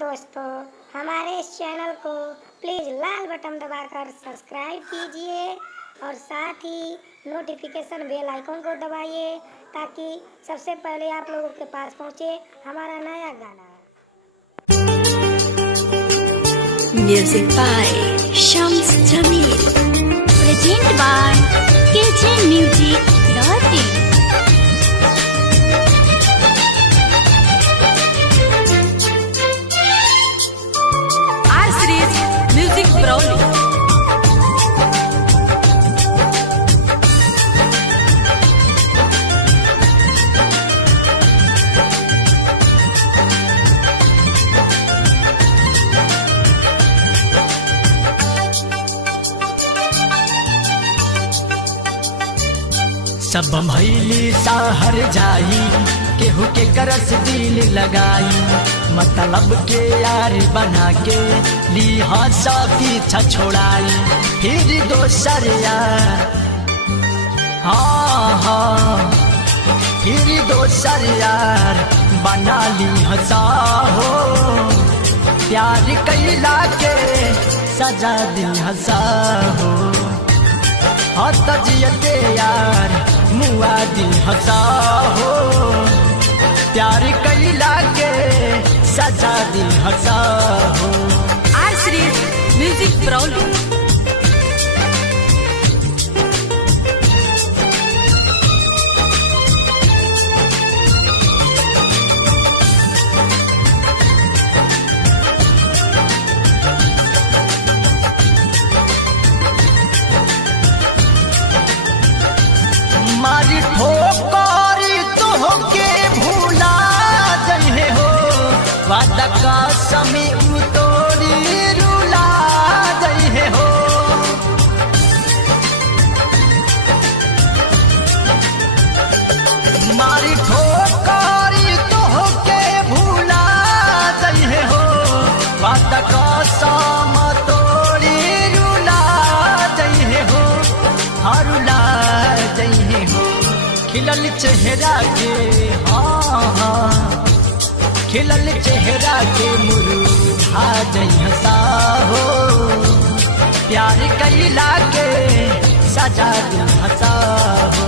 दोस्तों, हमारे इस चैनल को प्लीज़ लाल बटन दबाकर सब्सक्राइब कीजिए और साथ ही नोटिफिकेशन बेल आइकन को दबाइए ताकि सबसे पहले आप लोगों के पास पहुंचे हमारा नया गाना। Music by Shams Jamil. Presented by KJ Music Lottie. R Series Music Brawling. सब भैली साहर जाई केहू के करस दिल लगाई मतलब के यार बना के लिहा सा पीछा छोड़ाई फिर दोसर यार हाँ फिर दोसर यार बना ली हंसा हो प्यार कैला के सजा दी हंसा हो जियते यार मुआ दी हंसा हो प्यार कैला के सजा दी हंसा हो। R Series Music Brawling. मारी ठोकरी तो के भूला जहे हो वादा का समय उतोरी रुला जहे हो मारी ठोकरी तो के भूला जहे हो वादा का समय तोरी रुला जहे हो हरुला जहे हो खिलल चेहरा के हाँ खिलल चेहरा के मुरुझा जैसा हो प्यार कैला के सजा दी हंसा हो।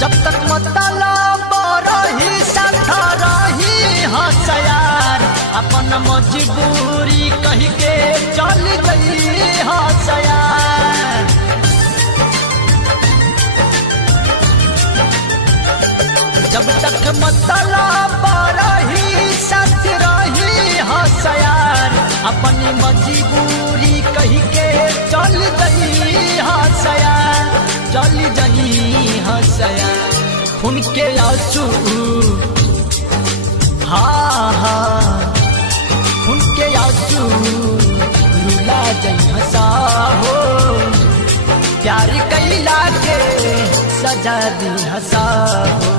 जब तक मतलब रही साथ रही हंसयार अपन मजबूरी कही के चल गई हंसयार जब तक मतलब रही साथ रही हंसयार अपन मजबूरी कही के चल गई हंसयार चल जही हंसया खून के आंसू हाँ खून के आंसू रुला जही हंसा हो प्यार कैला के सजा दी हंसा हो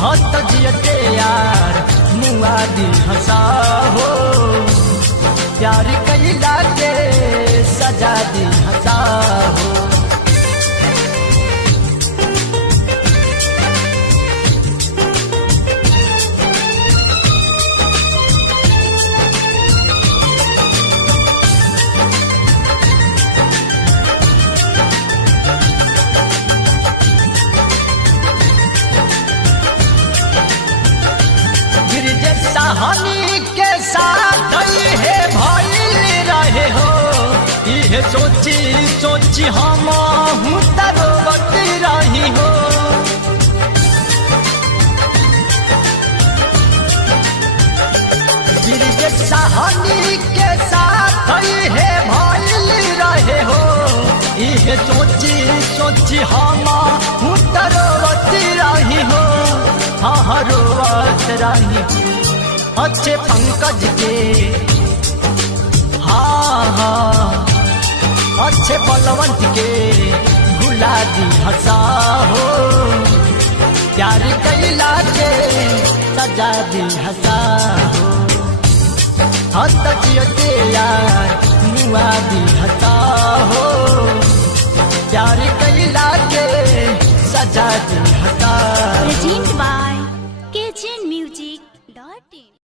हत जियते यार मुआ दी हंसा हो प्यार कैला के सजा दी हंसा हो। कहानी के साथ है भइल रहे हो ये सोची सोची हम तरवत रही हो कहानी के साथ है भइल रहे हो ये सोची सोची हम तरवत रही हो हाँ रोवत रही अच्छे पंकज के हाँ अच्छे बलवंत के भुला दी हंसा हो, प्यार कैला के सजा दी हंसा हो। हंस जियते यार मुआ दी हंसा हो, प्यार कैला के सजा दी हंसा